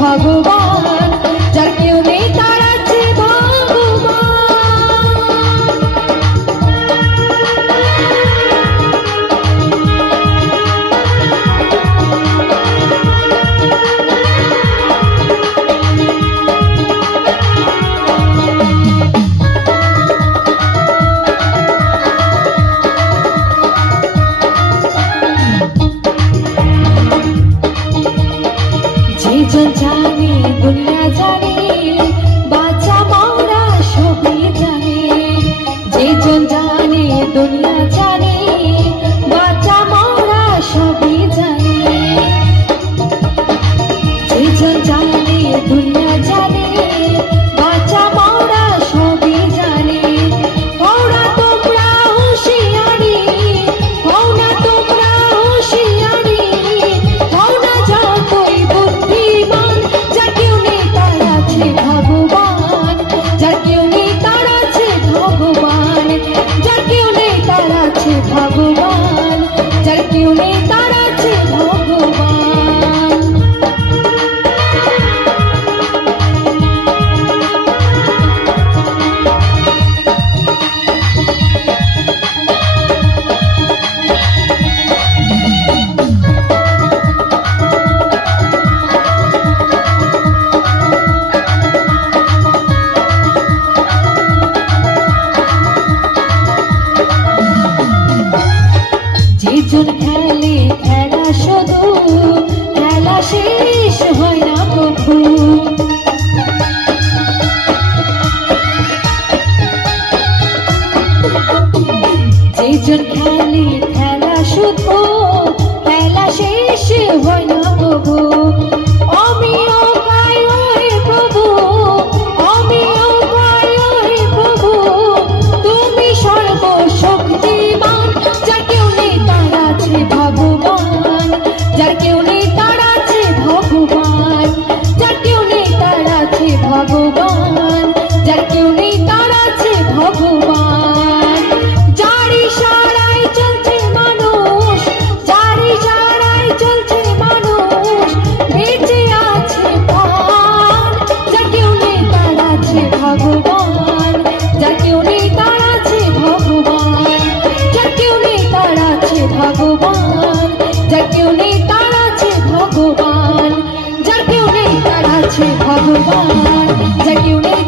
ভগবান, যার কেউ নেই তার আছে ভগবান। যে জানে দুনিয়া জানে, বাচ্চা মাওরা সবই জানে। যে জানে দুনিয়া জানে, বাচ্চা মাওরা সবই জানে। যে জানে দুনিয়া জানে, বাচ্চা মাওরা সবই জানে। ওরা তোমরা হুঁশিয়ারি, ওরা তোমরা হুঁশিয়ারি, ওরা যতই বুদ্ধিমান, যার কেউ নেই তার আছে ভগবান, যার কেউ নেই তার আছে ভগবান, যার কেউ নেই তার আছে ভগবান, যার কেউ নেই তার আছে ভগবান। যেজন খেলে খেলা শুধু, খেলা শেষ হয় না কখু। যেজন খেলে খেলা শুধু, খেলা শেষ হয় না কখু। আমিও গাই ওহে প্রভু, আমিও গাই ওহে প্রভু, তুমি সর্বশক্তিমান, যার কেউ নেই তার আছে ভগবান, যার কেউ নেই তার আছে ভগবান, যার কেউ নেই তার আছে ভগবান, যার কেউ নেই তার আছে ভগবান। যার ইশারায় চলছে মানুষ, যার ইশারায় চলছে মানুষ, বেঁচে আছে প্রাণ, যার কেউ নেই তার আছে ভগবান, যার কেউ নেই তার আছে ভগবান, যার কেউ নেই তার আছে ভগবান, যার কেউ নেই তার আছে ভগবান, যার কেউ নেই তার আছে ভগবান, যার কেউ নেই